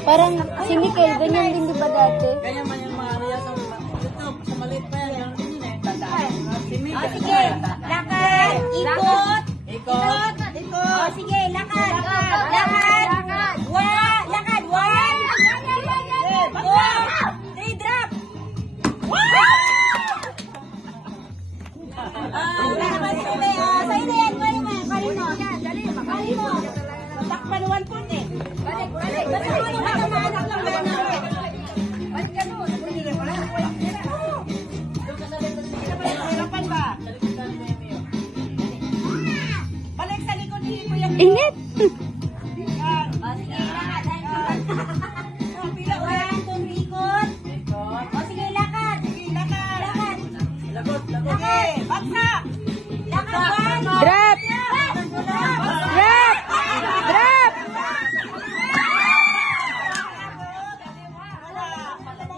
Parang si Nickel, ganyan din di ba dati? Kaya man yung mga ariya sa YouTube, sa maliit pa yan, ganun din yun eh. Si Mika. Sige, lakad, ikot. Ikot. O, sige, lakad. Lakad. Lakad. 1, 2, 3, drop. Lakad si Ube. Sa ina yan, kunin mo. Kunin mo. Takpan 1 point eh. Balik. Basta mo nung matamanak lang ba na? Balik ka nun. Hirapan ba? Balik sa likod ni Kuya. Init! Pila ulan kung ikot. O sige, lakad. Lakad. Lagot. Okay, bagsak. Lakad. Drop! Drop! Drop!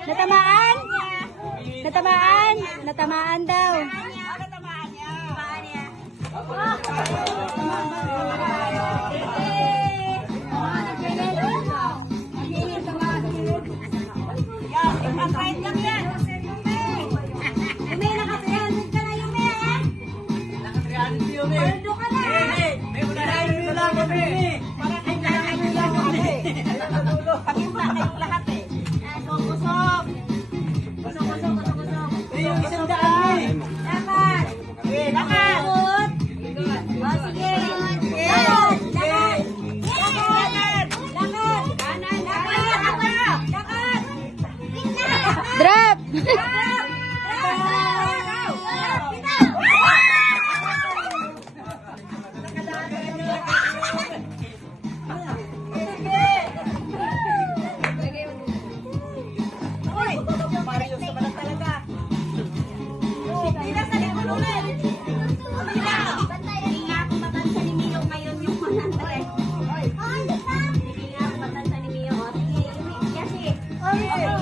Natamaan? Natamaan? Natamaan daw. Ano tamaan niya? Yan, ipag-ride lang yan. Yume, naka-300 ka na, Yume, ha? Naka-300 si Yume. Paldo ka na. May unahin mo lang kami. Para kayo lang kami. Pag-isa kayong lahat eh. Kusog. Yung isang daan eh. Lakad. Lakad. O, sige. Lakad. Drop!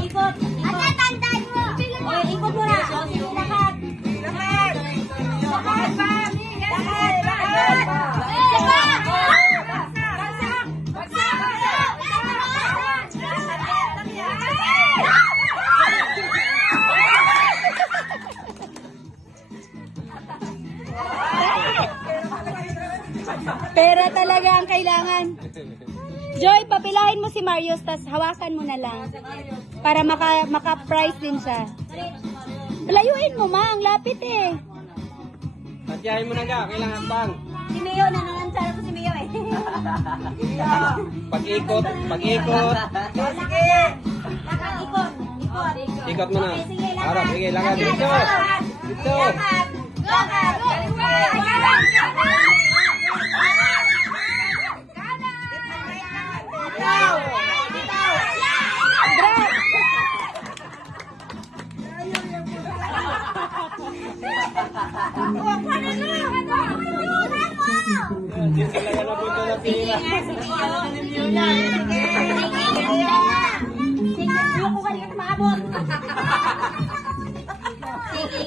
Ikot. Ikot mo na. Sige, lakad. Lakad. Lakad. Lakad. Bagsak. Pera talaga ang kailangan. Joy, papilahin mo si Marius, tas hawakan mo na lang. Para maka-price din siya. Layuin mo, ma. Ang lapit eh. Tatyahin mo na ka, kailangan pang. Si Mio, nanangansara ko si Mio eh. Pag-ikot. Sige. Lakad, ikot. Ikot mo na. Okay, sige, lakad. Harap, sige, lakad. Dito. Dito. Lakad. Lakad. Dito talaga na punta na pila.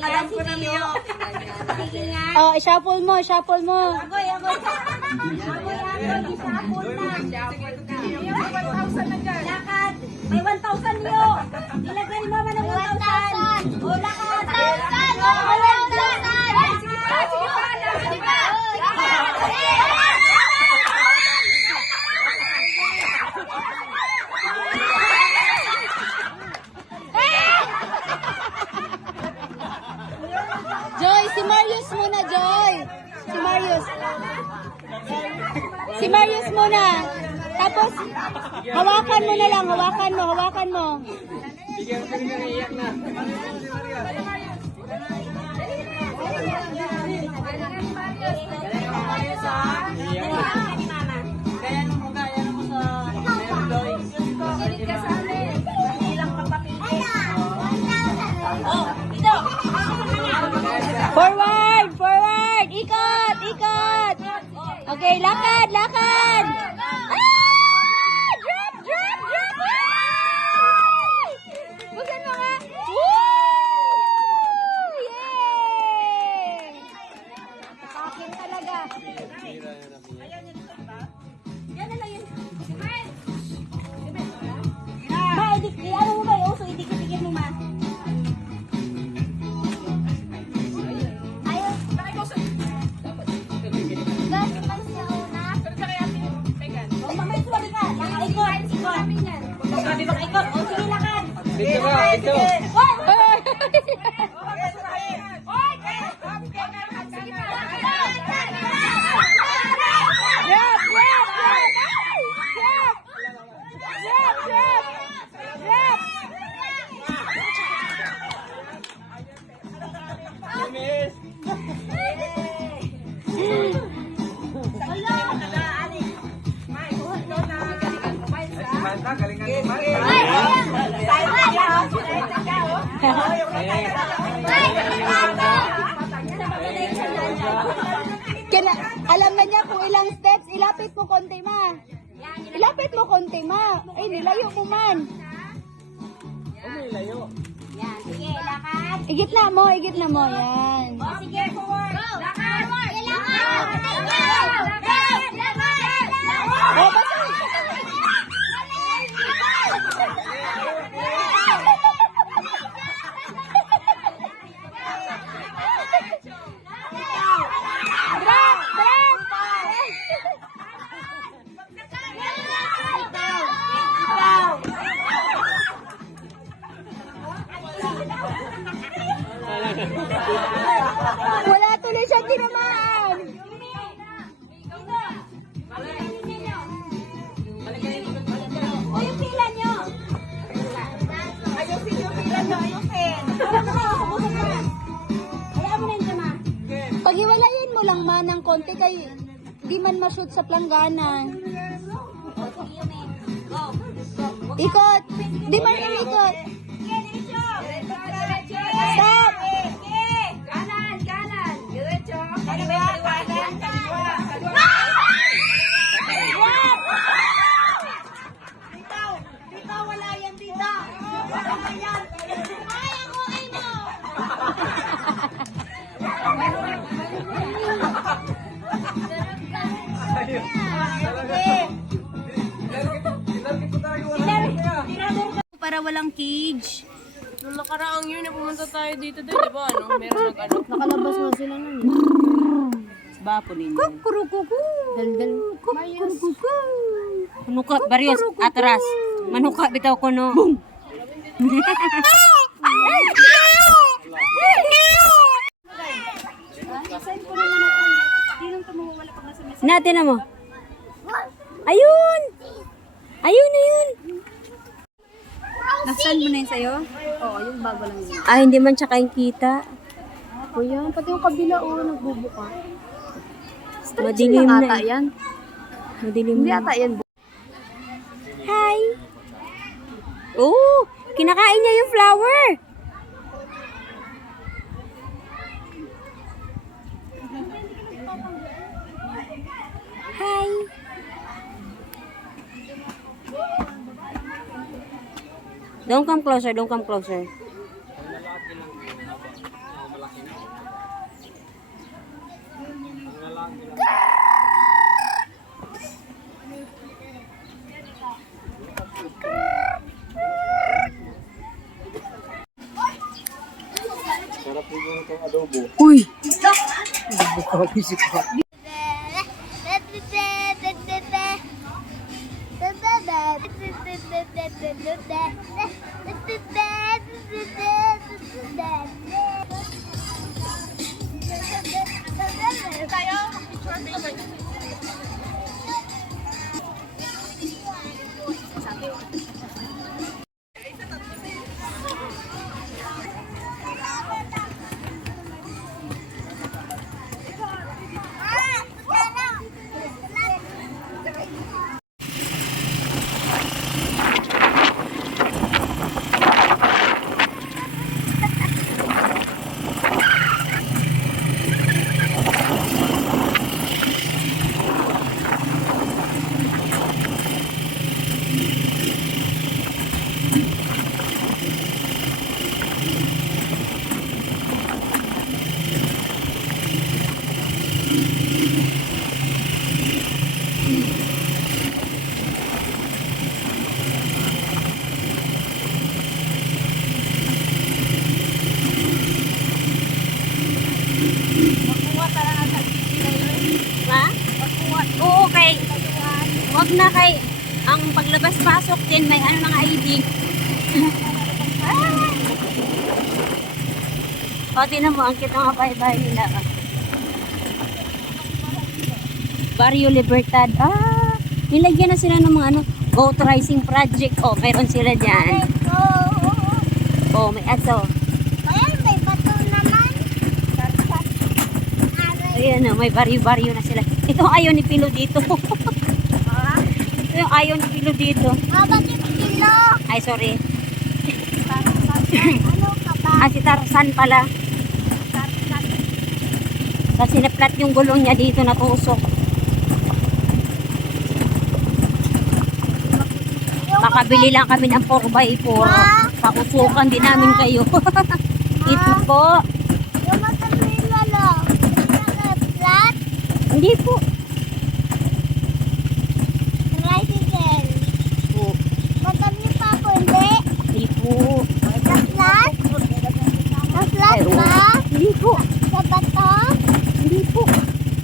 Alam ko na Mio. Sige nga. Oh, shuffle mo, shuffle mo. Agoy. Isapon na. Lakad. May 1,000 Mio. Ilagay mo man ang 1,000. O, lakad. 1,000. Sige pa. Joy, si Marius muna, Joy. Si Marius muna. Tapos, hawakan mo na lang, hawakan mo. Bigyan ka iyak na. Kaya nung mga yan mo sa Merloy. Silid ka sa amin. Ilang papapili. Oh, ito. Forward. Ikot. Okay, lakad. Drop. Buksan mo nga. Woo! Yay! Pakin talaga. Yan na lang yun. Alam na niya kung ilang steps. Ilapit mo konti, ma. Ilapit mo konti, ma. Ay, nilayo mo man. Yan, sige, lakad. Igitna mo, igitna mo. Yan. Sige, forward. Lakad. Lakad. Lakad. Oh, basta. Wala tuloy siya tinamaan. O, yung pila nyo. Ayusin yung pila nyo, ayusin. Wala mo na, ubusok na. Hayaan mo na yun, ma. Paghiwalayin mo lang man ng konti kay di man ma-shoot sa planggana. Ikot. Di man inikot. Stop. Kanan, kanan. Diretso. Kaliwa, kanan, kaliwa. Dito, wala yan dito. Wala yan. Ay, ako, ay no. Para walang cage. Nung nakaraang year na pumunta tayo dito din, di ba? Ano? Meron nag-ano. Nakalabas nga sila nun. Bapo ninyo. Kukurukuku. Daldal. Kukurukuku. Manuka, Barrios, atras. Manuka, bitaw ko no. Natin na mo. Ayun! Ayun na yun! Nasaan mo na yun sa'yo? Oo, yung bago lang yun. Ah, hindi man siya kain kita. O yan, pati yung kabila, nagbubuka. Madilim Lang na ata eh. yan. Madilim Hindi na. ata yan. Hi! Oh! Kinakain niya yung flower! Hi! Don't come closer, don't come closer. Uy! Ha? Oo, kay wag na kay ang paglabas-pasok din may ano mga ID. Pati na mo, ang kita nga bahay-bahay nila. Barrio Libertad. Ah, nilagyan na sila ng mga ano, boat racing project. Oh, meron sila dyan. Oh, may aso. Ayan, may bato naman. Ayan, oh, may baryo-baryo na sila. Ito ayaw ni Pilo dito. Ito yung ayaw ni Pilo dito. Bakit kilo? Ay, sorry. Ano ka ba? Ah, si Tarzan pala. Kasi na-flat yung gulong niya dito, natusok. Makabili lang kami ng 4x4. Pausukan din namin kayo. Ito po. Yung matangin lalo. Flat? Hindi po. Tricycle. Po. Matangin pa ako, hindi. Hindi po. Sa flat? Sa flat Ay, oo. ba? Hindi po. Sa bato? Hindi po.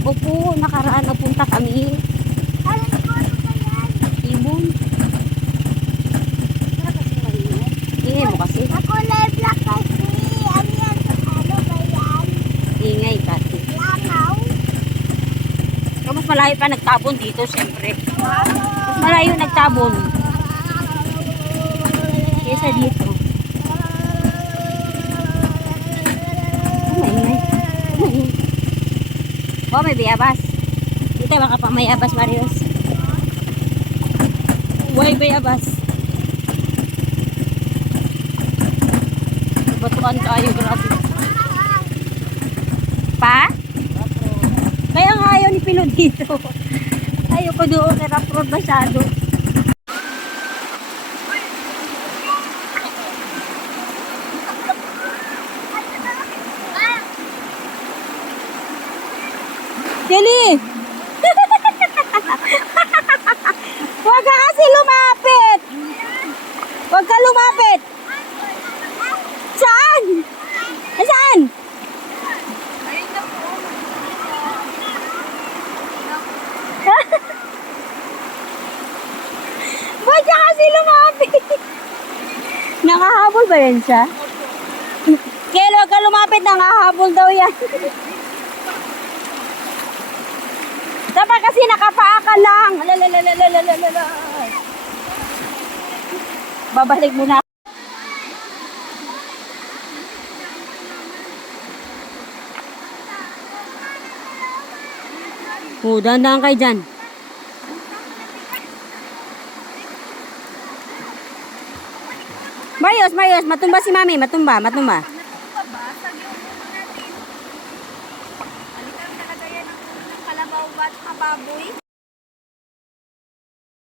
Opo, nakaraan na punta kami. Alam ko ano ba yan? Ibon. Ingay mo kasi. Ako live black kasi. Ano yan? Ano ba yan? Ingay kasi. Langaw? Pero mas malayo pa nagtabon dito, siyempre. Mas malayo nagtabon. Kesa dito. Maingay. Maingay. Oh, may bayabas. Dito baka pa may abas, Marius. Uy, bayabas. Batukan tayo, grabe. Pa? Kaya nga ayaw ni Pilo dito. Ayaw ko doon kay rough road masyado. Kelly! Huwag ka kasi lumapit! Huwag ka lumapit! Saan? Saan? Huwag ka kasi lumapit! Nakahabol ba yan siya? Kaya huwag ka lumapit, nakahabol daw yan. Dapat kasi nakapaa ka lang. Lalalalalalala. Babalik muna. Dahan-dahan kayo dyan. Marius, matumba si Mami. Matumba. Alikan talaga yan ng kalabaw ba at kababoy.